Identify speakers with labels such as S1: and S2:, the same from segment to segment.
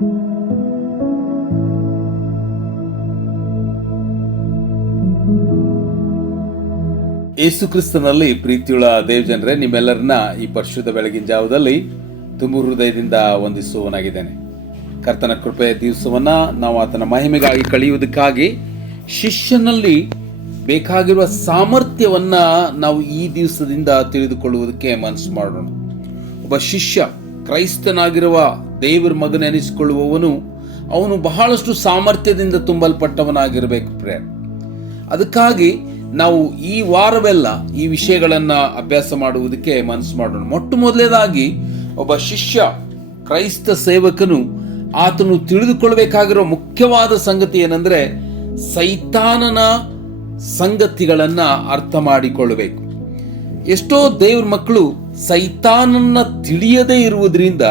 S1: ಯೇಸು ಕ್ರಿಸ್ತನಲ್ಲಿ ಪ್ರೀತಿಯುಳ ದೇವಜನರೇ, ನಿಮ್ಮೆಲ್ಲರನ್ನ ಈ ಪರಿಶುದ್ಧ ಬೆಳಗಿನ ಜಾವದಲ್ಲಿ ತುಂಬು ಹೃದಯದಿಂದ ವಂದಿಸುವನಾಗಿದ್ದೇನೆ ಕರ್ತನ ಕೃಪೆಯ ದಿವಸವನ್ನ ನಾವು ಆತನ ಮಹಿಮೆಗಾಗಿ ಕಳೆಯುವುದಕ್ಕಾಗಿ, ಶಿಷ್ಯನಲ್ಲಿ ಬೇಕಾಗಿರುವ ಸಾಮರ್ಥ್ಯವನ್ನ ನಾವು ಈ ದಿವಸದಿಂದ ತಿಳಿದುಕೊಳ್ಳುವುದಕ್ಕೆ ಮನಸ್ಸು ಮಾಡೋಣ. ಒಬ್ಬ ಶಿಷ್ಯ, ಕ್ರೈಸ್ತನಾಗಿರುವ ದೇವರ ಮಗನೆನಿಸಿಕೊಳ್ಳುವವನು ಅವನು ಬಹಳಷ್ಟು ಸಾಮರ್ಥ್ಯದಿಂದ ತುಂಬಲ್ಪಟ್ಟವನಾಗಿರಬೇಕು ಪ್ರೇರ್ ಅದಕ್ಕಾಗಿ ನಾವು ಈ ವಾರವೆಲ್ಲ ಈ ವಿಷಯಗಳನ್ನು ಅಭ್ಯಾಸ ಮಾಡುವುದಕ್ಕೆ ಮನಸ್ಸು ಮಾಡೋಣ. ಮೊಟ್ಟ ಮೊದಲೇದಾಗಿ ಒಬ್ಬ ಶಿಷ್ಯ, ಕ್ರೈಸ್ತ ಸೇವಕನು ಆತನು ತಿಳಿದುಕೊಳ್ಳಬೇಕಾಗಿರೋ ಮುಖ್ಯವಾದ ಸಂಗತಿ ಏನಂದ್ರೆ ಸೈತಾನನ ಸಂಗತಿಗಳನ್ನು ಅರ್ಥ ಮಾಡಿಕೊಳ್ಳಬೇಕು. ಎಷ್ಟೋ ದೇವ್ರ ಮಕ್ಕಳು ಸೈತಾನನ್ನ ತಿಳಿಯದೇ ಇರುವುದರಿಂದ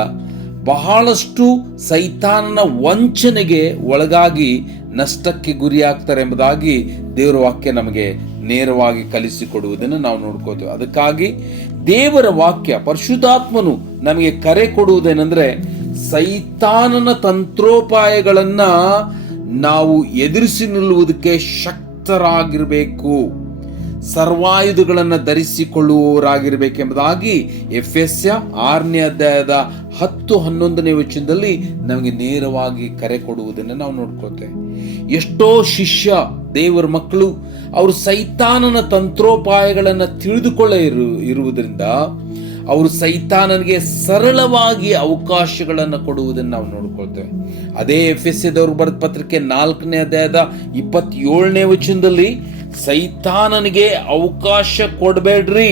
S1: ಬಹಳಷ್ಟು ಸೈತಾನನ ವಂಚನೆಗೆ ಒಳಗಾಗಿ ನಷ್ಟಕ್ಕೆ ಗುರಿಯಾಗ್ತಾರೆ ಎಂಬುದಾಗಿ ದೇವರ ವಾಕ್ಯ ನಮಗೆ ನೇರವಾಗಿ ಕಲಿಸಿಕೊಡುವುದನ್ನು ನಾವು ನೋಡ್ಕೋತೇವೆ ಅದಕ್ಕಾಗಿ ದೇವರ ವಾಕ್ಯ, ಪರಿಶುದ್ಧಾತ್ಮನು ನಮಗೆ ಕರೆ ಕೊಡುವುದೇನೆಂದ್ರೆ ಸೈತಾನನ ತಂತ್ರೋಪಾಯಗಳನ್ನು ನಾವು ಎದುರಿಸಿ ನಿಲ್ಲುವುದಕ್ಕೆ ಶಕ್ತರಾಗಿರಬೇಕು. ಸರ್ವಾಯುಧಗಳನ್ನು ಧರಿಸಿಕೊಳ್ಳುವವರಾಗಿರಬೇಕೆಂಬುದಾಗಿ ಎಫ್ ಎಸ್ ಆರನೇ ಅಧ್ಯಾಯದ ಹತ್ತು ಹನ್ನೊಂದನೇ ವಚನದಲ್ಲಿ ನಮಗೆ ನೇರವಾಗಿ ಕರೆ ಕೊಡುವುದನ್ನು ನಾವು ನೋಡ್ಕೋತೇವೆ ಎಷ್ಟೋ ಶಿಷ್ಯ, ದೇವರ ಮಕ್ಕಳು ಅವರು ಸೈತಾನನ ತಂತ್ರೋಪಾಯಗಳನ್ನು ತಿಳಿದುಕೊಳ್ಳ ಇರು, ಇರುವುದರಿಂದ ಅವರು ಸೈತಾನನಿಗೆ ಸರಳವಾಗಿ ಅವಕಾಶಗಳನ್ನು ಕೊಡುವುದನ್ನು ನಾವು ನೋಡ್ಕೊಳ್ತೇವೆ. ಅದೇ ಎಫ್ ಎಸ್ ಎದವ್ರು ಬರೆದ ಪತ್ರಿಕೆ ನಾಲ್ಕನೇ ಅಧ್ಯಾಯದ ಇಪ್ಪತ್ತೇಳನೇ ವಚನದಲ್ಲಿ ಸೈತಾನನಿಗೆ ಅವಕಾಶ ಕೊಡಬೇಡ್ರಿ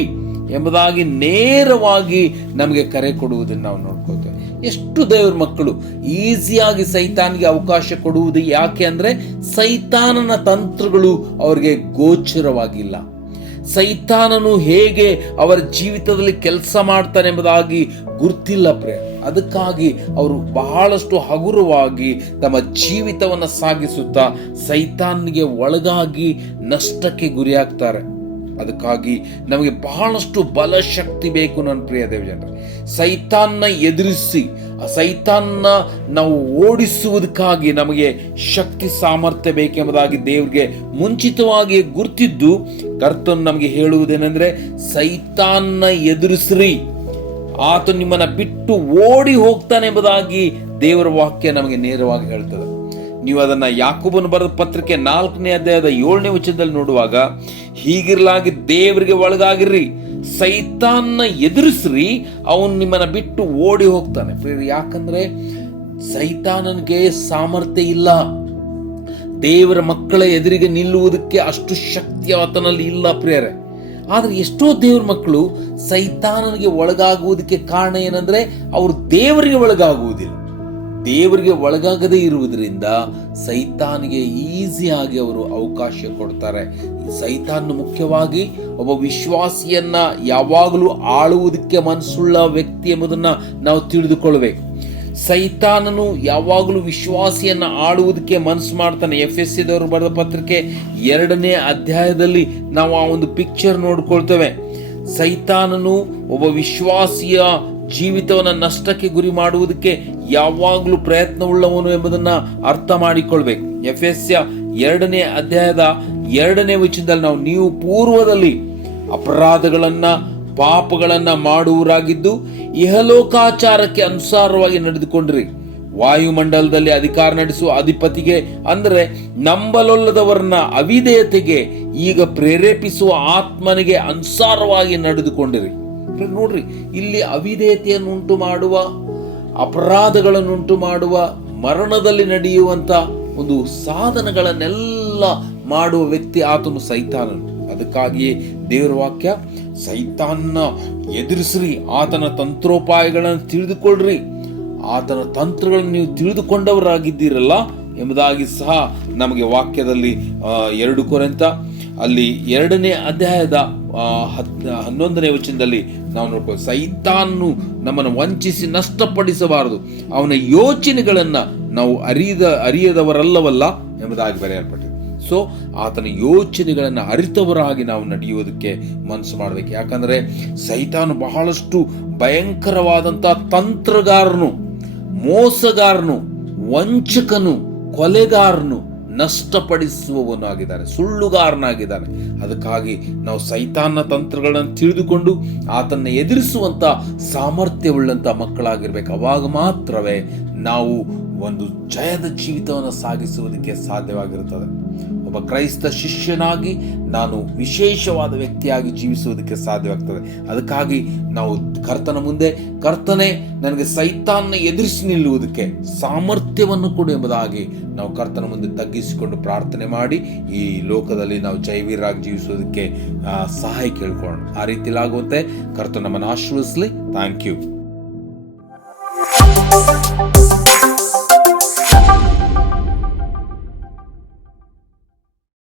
S1: ಎಂಬುದಾಗಿ ನೇರವಾಗಿ ನಮಗೆ ಕರೆ ಕೊಡುವುದನ್ನು ನಾವು ನೋಡ್ಕೋತೇವೆ ಎಷ್ಟು ದೇವ್ರ ಮಕ್ಕಳು ಈಸಿಯಾಗಿ ಸೈತಾನಿಗೆ ಅವಕಾಶ ಕೊಡುವುದು ಯಾಕೆ ಅಂದರೆ ಸೈತಾನನ ತಂತ್ರಗಳು ಅವರಿಗೆ ಗೋಚರವಾಗಿಲ್ಲ. ಸೈತಾನನು ಹೇಗೆ ಅವರ ಜೀವಿತದಲ್ಲಿ ಕೆಲಸ ಮಾಡ್ತಾನೆ ಎಂಬುದಾಗಿ ಗುರ್ತಿಲ್ಲ ಪ್ರೇ ಅದಕ್ಕಾಗಿ ಅವರು ಬಹಳಷ್ಟು ಹಗುರವಾಗಿ ತಮ್ಮ ಜೀವಿತವನ್ನು ಸಾಗಿಸುತ್ತಾ ಸೈತಾನ್ಗೆ ಒಳಗಾಗಿ ನಷ್ಟಕ್ಕೆ ಗುರಿಯಾಗ್ತಾರೆ. ಅದಕ್ಕಾಗಿ ನಮಗೆ ಬಹಳಷ್ಟು ಬಲಶಕ್ತಿ ಬೇಕು ನನ್ನ ಪ್ರಿಯ ದೇವಜನರೇ. ಸೈತಾನ್ನ ಎದುರಿಸಿ, ಆ ಸೈತಾನ್ನ ನಾವು ಓಡಿಸುವುದಕ್ಕಾಗಿ ನಮಗೆ ಶಕ್ತಿ ಸಾಮರ್ಥ್ಯ ಬೇಕೆಂಬುದಾಗಿ ದೇವ್ರಿಗೆ ಮುಂಚಿತವಾಗಿ ಗುರ್ತಿದ್ದು, ಕರ್ತನ್ ನಮಗೆ ಹೇಳುವುದೇನೆಂದರೆ, ಸೈತಾನ್ನ ಎದುರಿಸ್ರಿ. ಆತ ನಿಮ್ಮನ್ನ ಬಿಟ್ಟು ಓಡಿ ಹೋಗ್ತಾನೆ ಎಂಬುದಾಗಿ ದೇವರ ವಾಕ್ಯ ನಮಗೆ ನೇರವಾಗಿ ಹೇಳ್ತದೆ. ನೀವು ಅದನ್ನ ಯಾಕೂಬನ್ನು ಬರೆದ ಪತ್ರಿಕೆ ನಾಲ್ಕನೇ ಅಧ್ಯಾಯದ ಏಳನೇ ವಚನದಲ್ಲಿ ನೋಡುವಾಗ, ಹೀಗಿರ್ಲಾಗಿ ದೇವರಿಗೆ ಒಳಗಾಗಿರ್ರಿ, ಸೈತಾನ್ನ ಎದುರಿಸ್ರಿ, ಅವನು ನಿಮ್ಮನ್ನ ಬಿಟ್ಟು ಓಡಿ ಹೋಗ್ತಾನೆ. ಯಾಕಂದ್ರೆ ಸೈತಾನನಿಗೆ ಸಾಮರ್ಥ್ಯ ಇಲ್ಲ. ದೇವರ ಮಕ್ಕಳ ಎದುರಿಗೆ ನಿಲ್ಲುವುದಕ್ಕೆ ಅಷ್ಟು ಶಕ್ತಿ ಆತನಲ್ಲಿ ಇಲ್ಲ ಪ್ರಿಯರೇ. ಆದರೆ ಎಷ್ಟೋ ದೇವ್ರ ಮಕ್ಕಳು ಸೈತಾನನಿಗೆ ಒಳಗಾಗುವುದಕ್ಕೆ ಕಾರಣ ಏನಂದ್ರೆ ಅವರು ದೇವರಿಗೆ ಒಳಗಾಗುವುದಿಲ್ಲ. ದೇವರಿಗೆ ಒಳಗಾಗದೇ ಇರುವುದರಿಂದ ಸೈತಾನಿಗೆ ಈಸಿಯಾಗಿ ಅವರು ಅವಕಾಶ ಕೊಡ್ತಾರೆ. ಸೈತಾನ್ ಮುಖ್ಯವಾಗಿ ಒಬ್ಬ ವಿಶ್ವಾಸಿಯನ್ನ ಯಾವಾಗಲೂ ಆಳುವುದಕ್ಕೆ ಮನಸ್ಸುಳ್ಳ ವ್ಯಕ್ತಿ ಎಂಬುದನ್ನ ನಾವು ತಿಳಿದುಕೊಳ್ಬೇಕು ಸೈತಾನನು ಯಾವಾಗಲೂ ವಿಶ್ವಾಸಿಯನ್ನ ಆಳುವುದಕ್ಕೆ ಮನಸ್ಸು ಮಾಡ್ತಾನೆ. ಎಫ್ ಎಸ್ ಸಿದವರು ಬರೆದ ಪತ್ರಿಕೆ ಎರಡನೇ ಅಧ್ಯಾಯದಲ್ಲಿ ನಾವು ಆ ಒಂದು ಪಿಕ್ಚರ್ ನೋಡ್ಕೊಳ್ತೇವೆ. ಸೈತಾನನು ಒಬ್ಬ ವಿಶ್ವಾಸಿಯ ಜೀವಿತವನ್ನ ನಷ್ಟಕ್ಕೆ ಗುರಿ ಮಾಡುವುದಕ್ಕೆ ಯಾವಾಗಲೂ ಪ್ರಯತ್ನವುಳ್ಳವನು ಎಂಬುದನ್ನ ಅರ್ಥ ಮಾಡಿಕೊಳ್ಬೇಕು. ಎಫ್ ಎಸ್ ಎರಡನೇ ಅಧ್ಯಾಯದ ಎರಡನೇ ವಚನದಲ್ಲಿ ನಾವು, ನೀವು ಪೂರ್ವದಲ್ಲಿ ಅಪರಾಧಗಳನ್ನ ಪಾಪಗಳನ್ನ ಮಾಡುವರಾಗಿದ್ದು ಇಹಲೋಕಾಚಾರಕ್ಕೆ ಅನುಸಾರವಾಗಿ ನಡೆದುಕೊಂಡ್ರಿ. ವಾಯುಮಂಡಲದಲ್ಲಿ ಅಧಿಕಾರ ನಡೆಸುವ ಅಧಿಪತಿಗೆ, ಅಂದರೆ ನಂಬಲೊಲ್ಲದವರನ್ನ ಅವಿಧೇಯತೆಗೆ ಈಗ ಪ್ರೇರೇಪಿಸುವ ಆತ್ಮನಿಗೆ ಅನುಸಾರವಾಗಿ ನಡೆದುಕೊಂಡಿರಿ. ನೋಡ್ರಿ, ಇಲ್ಲಿ ಅವಿಧೇಯತೆಯನ್ನು ಉಂಟು ಮಾಡುವ, ಅಪರಾಧಗಳನ್ನುಂಟು ಮಾಡುವ, ಮರಣದಲ್ಲಿ ನಡೆಯುವಂತ ಒಂದು ಸಾಧನಗಳನ್ನೆಲ್ಲ ಮಾಡುವ ವ್ಯಕ್ತಿ ಆತನು ಸೈತಾನನು. ಅದಕ್ಕಾಗಿಯೇ ದೇವರ ವಾಕ್ಯ ಸೈತಾನ್ನ ಎದುರಿಸ್ರಿ, ಆತನ ತಂತ್ರೋಪಾಯಗಳನ್ನು ತಿಳಿದುಕೊಳ್ಳ್ರಿ. ಆತನ ತಂತ್ರಗಳನ್ನು ನೀವು ತಿಳಿದುಕೊಂಡವರಾಗಿದ್ದೀರಲ್ಲ ಎಂಬುದಾಗಿ ಸಹ ನಮಗೆ ವಾಕ್ಯದಲ್ಲಿ ಎರಡು ಕೊರೆಂತ, ಅಲ್ಲಿ ಎರಡನೇ ಅಧ್ಯಾಯದ ಹತ್, ಹನ್ನೊಂದನೇ ವಚನದಲ್ಲಿ ನಾವು ನೋಡ್ಬೋದು ಸೈತಾನ್ನು ನಮ್ಮನ್ನು ವಂಚಿಸಿ ನಷ್ಟಪಡಿಸಬಾರದು. ಅವನ ಯೋಚನೆಗಳನ್ನು ನಾವು ಅರಿಯದ, ಅರಿಯದವರಲ್ಲವಲ್ಲ ಎಂಬುದಾಗಿ ಬರೆಯಲ್ಪಟ್ಟಿದೆ. ಸೊ ಆತನ ಯೋಚನೆಗಳನ್ನು ಅರಿತವರಾಗಿ ನಾವು ನಡೆಯುವುದಕ್ಕೆ ಮನಸ್ಸು ಮಾಡಬೇಕು. ಯಾಕಂದರೆ ಸೈತಾನು ಬಹಳಷ್ಟು ಭಯಂಕರವಾದಂಥ ತಂತ್ರಗಾರನು, ಮೋಸಗಾರನು, ವಂಚಕನು, ಕೊಲೆಗಾರನು, ನಷ್ಟಪಡಿಸುವವನಾಗಿದ್ದಾನೆ, ಸುಳ್ಳುಗಾರನಾಗಿದ್ದಾನೆ. ಅದಕ್ಕಾಗಿ ನಾವು ಸೈತಾನ ತಂತ್ರಗಳನ್ನು ತಿಳಿದುಕೊಂಡು ಆತನ್ನ ಎದುರಿಸುವಂತ ಸಾಮರ್ಥ್ಯವುಳ್ಳಂತ ಮಕ್ಕಳಾಗಿರ್ಬೇಕು. ಅವಾಗ ಮಾತ್ರವೇ ನಾವು ಒಂದು ಜಯದ ಜೀವಿತವನ್ನು ಸಾಗಿಸುವುದಕ್ಕೆ ಸಾಧ್ಯವಾಗಿರುತ್ತದೆ. ಒಬ್ಬ ಕ್ರೈಸ್ತ ಶಿಷ್ಯನಾಗಿ ನಾನು ವಿಶೇಷವಾದ ವ್ಯಕ್ತಿಯಾಗಿ ಜೀವಿಸುವುದಕ್ಕೆ ಸಾಧ್ಯವಾಗ್ತದೆ. ಅದಕ್ಕಾಗಿ ನಾವು ಕರ್ತನ ಮುಂದೆ, ಕರ್ತನೆ ನನಗೆ ಸೈತಾನ್ನ ಎದುರಿಸಿ ನಿಲ್ಲುವುದಕ್ಕೆ ಸಾಮರ್ಥ್ಯವನ್ನು ಕೊಡು ಎಂಬುದಾಗಿ ನಾವು ಕರ್ತನ ಮುಂದೆ ತಗ್ಗಿಸಿಕೊಂಡು ಪ್ರಾರ್ಥನೆ ಮಾಡಿ, ಈ ಲೋಕದಲ್ಲಿ ನಾವು ಜೈವೀರಾಗಿ ಜೀವಿಸುವುದಕ್ಕೆ ಸಹಾಯ ಕೇಳ್ಕೊಳ್ಳೋಣ. ಆ ರೀತಿಲಾಗುವಂತೆ ಕರ್ತ ನಮ್ಮನ್ನು ಆಶೀರ್ವದಿಸಲಿ. Thank you